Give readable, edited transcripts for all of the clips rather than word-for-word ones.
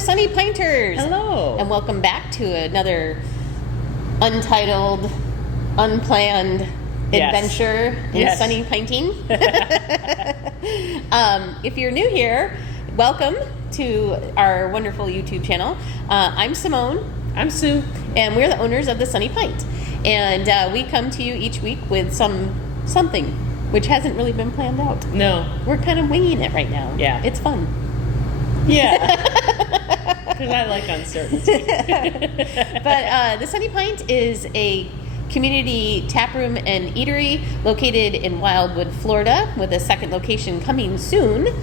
Sunny Pinters. Hello. And welcome back to another untitled, unplanned adventure in Sunny Pinting. If you're new here, welcome to our wonderful YouTube channel. I'm Simone. I'm Sue. And we're the owners of the Sunny Pint. And we come to you each week with something which hasn't really been planned out. No. We're kind of winging it right now. Yeah. It's fun. Yeah. Because I like uncertainty. But the Sunny Pint is a community tap room and eatery located in Wildwood, Florida, with a second location coming soon in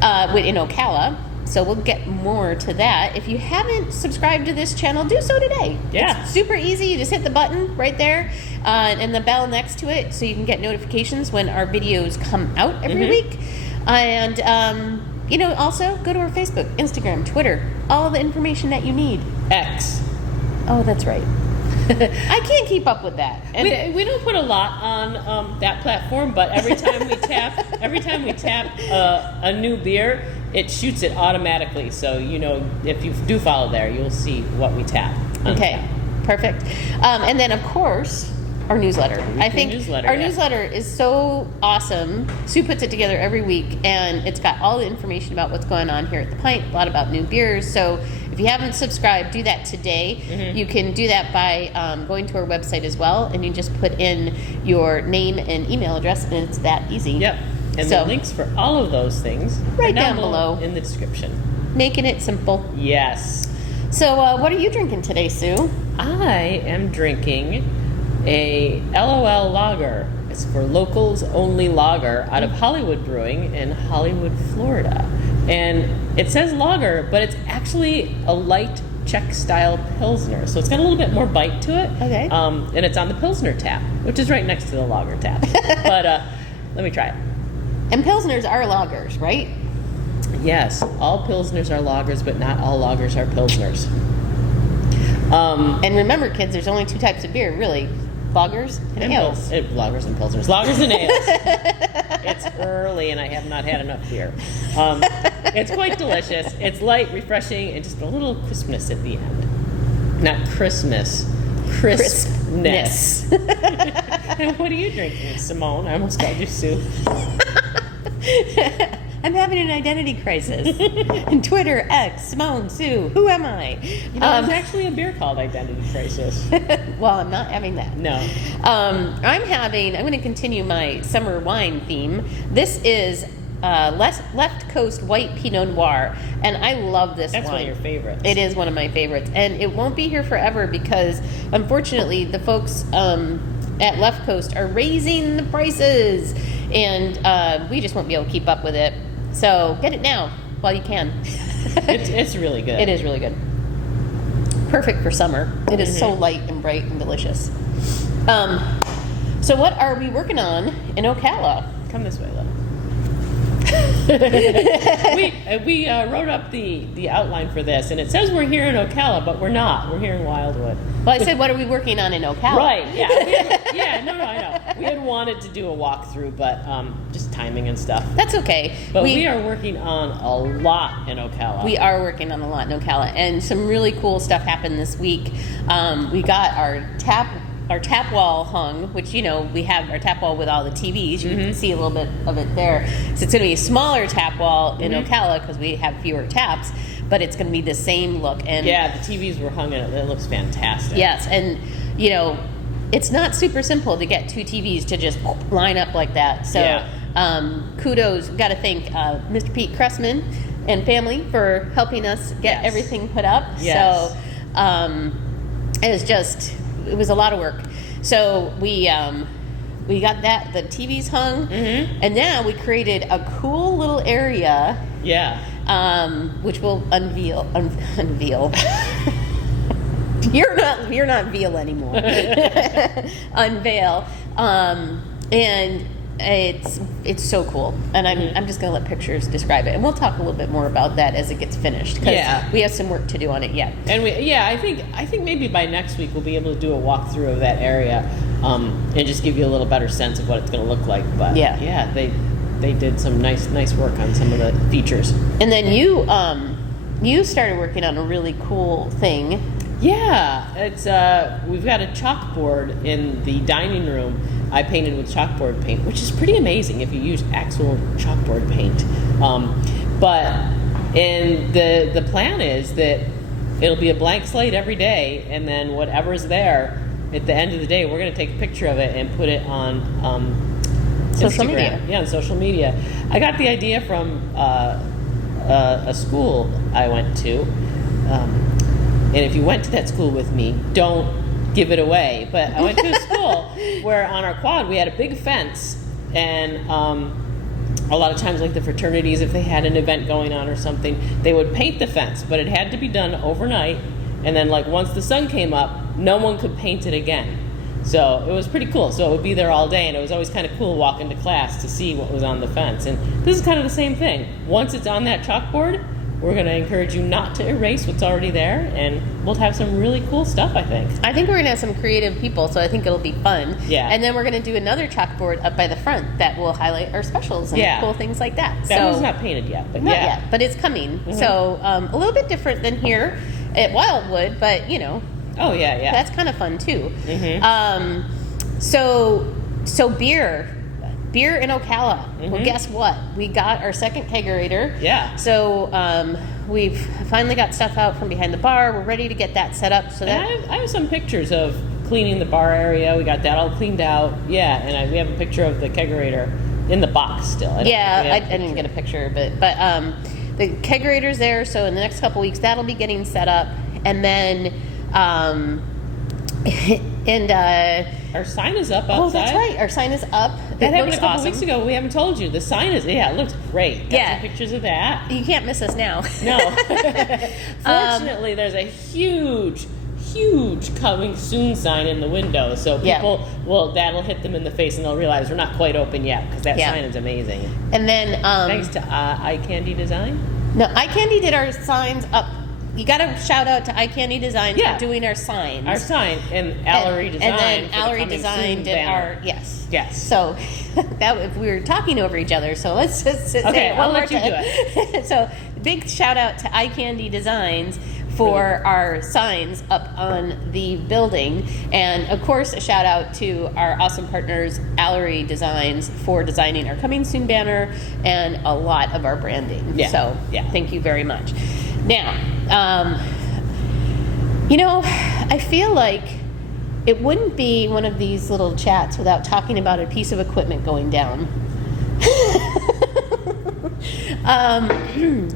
Ocala. So we'll get more to that. If you haven't subscribed to this channel, do so today. Yeah. It's super easy. You just hit the button right there and the bell next to it so you can get notifications when our videos come out every week. And, also go to our Facebook, Instagram, Twitter, all the information that you need. X. Oh, that's right. I can't keep up with that. And we don't put a lot on that platform, but every time we tap a new beer, it shoots it automatically. So if you do follow there, you'll see what we tap. Okay, perfect. And then of course our newsletter. I think our newsletter is so awesome. Sue puts it together every week, and it's got all the information about what's going on here at the Pint, a lot about new beers. So if you haven't subscribed, do that today. You can do that by going to our website as well, and you just put in your name and email address, and it's that easy. Yep. And the links for all of those things right down below in the description. Making it simple. Yes. So what are you drinking today, Sue? I am drinking a LOL lager. It's for locals only lager out of Hollywood Brewing in Hollywood, Florida. And it says lager, but it's actually a light Czech style Pilsner. So it's got a little bit more bite to it. Okay. And it's on the Pilsner tap, which is right next to the lager tap. But let me try it. And Pilsners are lagers, right? Yes, all Pilsners are lagers, but not all lagers are Pilsners. And remember, kids, there's only two types of beer, really. Lagers and ales. Lagers and Pilsners. Lagers and ales. It's early and I have not had enough beer. It's quite delicious. It's light, refreshing, and just a little crispness at the end. Not Christmas. Crispness. And what are you drinking, Simone? I almost called you Sue. I'm having an identity crisis. And Twitter, X, Simone, Sue, who am I? There's actually a beer called Identity Crisis. Well, I'm not having that. No. I'm going to continue my summer wine theme. This is Left Coast White Pinot Noir, and I love this wine. That's one of your favorites. It is one of my favorites, and it won't be here forever because, unfortunately, the folks at Left Coast are raising the prices, and we just won't be able to keep up with it. So get it now while you can. It's really good. It is really good. Perfect for summer. It is so light and bright and delicious. So what are we working on in Ocala? Come this way, love. we wrote up the outline for this, and it says we're here in Ocala, but we're not. We're here in Wildwood. Well, I said, what are we working on in Ocala? Right, yeah. I know. We had wanted to do a walkthrough, but just timing and stuff. That's okay. But we are working on a lot in Ocala. We are working on a lot in Ocala, and some really cool stuff happened this week. We got our tap wall hung, which, we have our tap wall with all the TVs. You can see a little bit of it there. So it's going to be a smaller tap wall in Ocala because we have fewer taps, but it's going to be the same look. And yeah, the TVs were hung in it. It looks fantastic. Yes, and, it's not super simple to get two TVs to just line up like that. So kudos. Got to thank Mr. Pete Cressman and family for helping us get everything put up. Yes. So it was a lot of work. So we got the TVs hung, and now we created a cool little area. Yeah. Which we'll unveil. You're not veal anymore. Unveil. And it's so cool. And I'm just gonna let pictures describe it, and we'll talk a little bit more about that as it gets finished, because we have some work to do on it yet. And I think maybe by next week we'll be able to do a walkthrough of that area, and just give you a little better sense of what it's gonna look like. But they did some nice work on some of the features. And then you you started working on a really cool thing. Yeah, it's we've got a chalkboard in the dining room. I painted with chalkboard paint, which is pretty amazing if you use actual chalkboard paint. And the plan is that it'll be a blank slate every day, and then whatever's there at the end of the day, we're going to take a picture of it and put it on Social Instagram. media. Yeah, on social media. I got the idea from a school I went to. And if you went to that school with me, don't give it away. But I went to a school where on our quad we had a big fence, and a lot of times, like the fraternities, if they had an event going on or something, they would paint the fence, but it had to be done overnight. And then, like, once the sun came up, no one could paint it again. So it was pretty cool. So it would be there all day, and it was always kind of cool walking to class to see what was on the fence. And this is kind of the same thing. Once it's on that chalkboard, we're going to encourage you not to erase what's already there, and we'll have some really cool stuff, I think. I think we're going to have some creative people, so I think it'll be fun. Yeah. And then we're going to do another chalkboard up by the front that will highlight our specials and cool things like that. That one's not painted yet, but not yet, but it's coming. Mm-hmm. So a little bit different than here at Wildwood, but Oh, yeah. that's kind of fun too. Mm-hmm. So beer in Ocala. Mm-hmm. Well, guess what? We got our second kegerator. Yeah. So we've finally got stuff out from behind the bar. We're ready to get that set up. So that I have some pictures of cleaning the bar area. We got that all cleaned out. Yeah, and we have a picture of the kegerator in the box still. I didn't get a picture, but the kegerator's there. So in the next couple weeks, that'll be getting set up, and then our sign is up outside. Oh, that's right. Our sign is up. That It happened looks a couple awesome. weeks ago. We haven't told you. The sign is, it looks great. Got some pictures of that. You can't miss us now. No. Fortunately, there's a huge coming soon sign in the window. So people that'll hit them in the face and they'll realize we're not quite open yet, because that sign is amazing. And then thanks to Eye Candy Design. No, Eye Candy did our signs up. You got to shout out to Eye Candy Design for doing our signs. Our sign, and Allery Design. And then Allery Design did banner. our yes. So that we were talking over each other. So let's just say it one I'll more let you time. do it. So big shout out to Eye Candy Designs for our signs up on the building, and of course a shout out to our awesome partners Allery Designs for designing our coming soon banner and a lot of our branding. So thank you very much. Now, I feel like it wouldn't be one of these little chats without talking about a piece of equipment going down.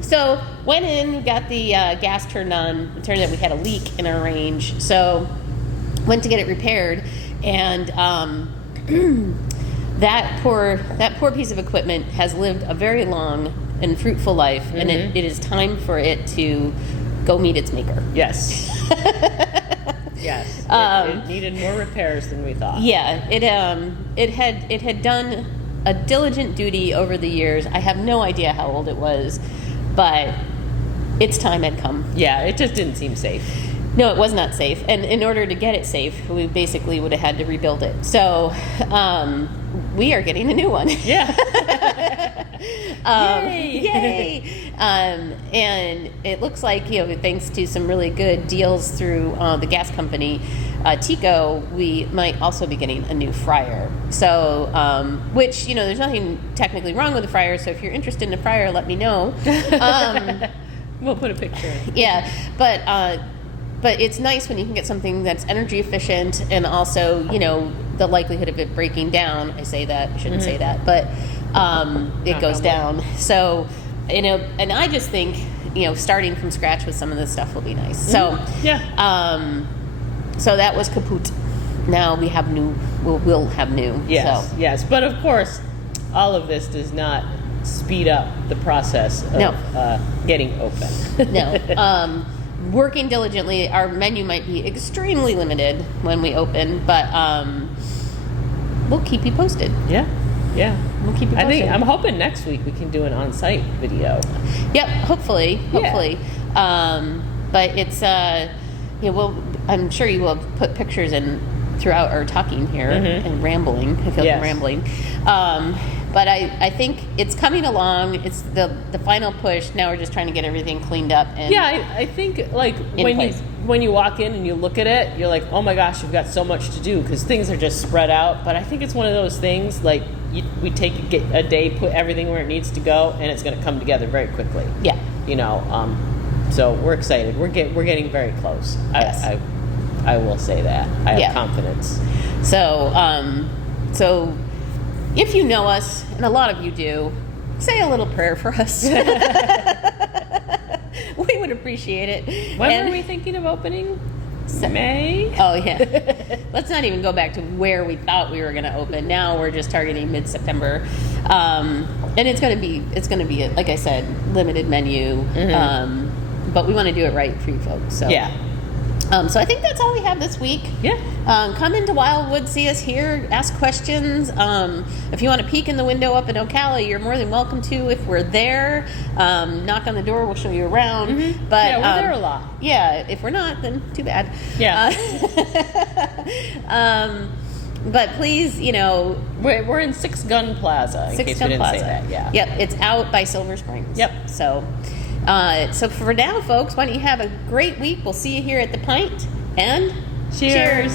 So went in, got the gas turned on. It turned out we had a leak in our range, so went to get it repaired, and that poor piece of equipment has lived a very long and fruitful life, and it is time for it to go meet its maker. Yes. Yes. It needed more repairs than we thought. Yeah, it had done a diligent duty over the years. I have no idea how old it was, but its time had come. Yeah, it just didn't seem safe. No, it was not safe. And in order to get it safe, we basically would have had to rebuild it. So we are getting a new one. Yeah. Yay! And it looks like, thanks to some really good deals through the gas company, Tico, we might also be getting a new fryer. So, which, there's nothing technically wrong with the fryer, so if you're interested in a fryer, let me know. We'll put a picture in. Yeah, but it's nice when you can get something that's energy efficient and also, the likelihood of it breaking down. I say that, I shouldn't say that, but it goes down. So, and I just think, starting from scratch with some of this stuff will be nice. So, so that was kaput. Now we have new, we'll have new. Yes, so. yes. But of course, all of this does not speed up the process of getting open. No. Working diligently, our menu might be extremely limited when we open, but we'll keep you posted. Yeah. We'll keep you posted. I'm hoping next week we can do an on-site video. Yep, hopefully. But it's I'm sure you will put pictures in throughout our talking here and rambling. I feel like I'm rambling. But I think it's coming along. It's the final push. Now we're just trying to get everything cleaned up. And yeah, I think like when you walk in and you look at it, you're like, oh my gosh, you've got so much to do because things are just spread out. But I think it's one of those things like we take a day, put everything where it needs to go, and it's going to come together very quickly. Yeah. So we're excited. We're getting very close. Yes. I will say that. I have confidence. So if you know us, and a lot of you do, say a little prayer for us. We would appreciate it. When were we thinking of opening? May? Oh, yeah. Let's not even go back to where we thought we were going to open. Now we're just targeting mid-September. And it's going to be, like I said, limited menu. Mm-hmm. But we want to do it right for you folks. So. Yeah. So I think that's all we have this week. Yeah. Come into Wildwood, see us here, ask questions. If you want to peek in the window up in Ocala, you're more than welcome to if we're there. Knock on the door, we'll show you around. Mm-hmm. But yeah, we're there a lot. Yeah, if we're not, then too bad. Yeah. But please, we're in Six Gun Plaza. In case we didn't say that. Yeah. Yep, it's out by Silver Springs. Yep. So for now, folks, why don't you have a great week? We'll see you here at the Pint, and cheers.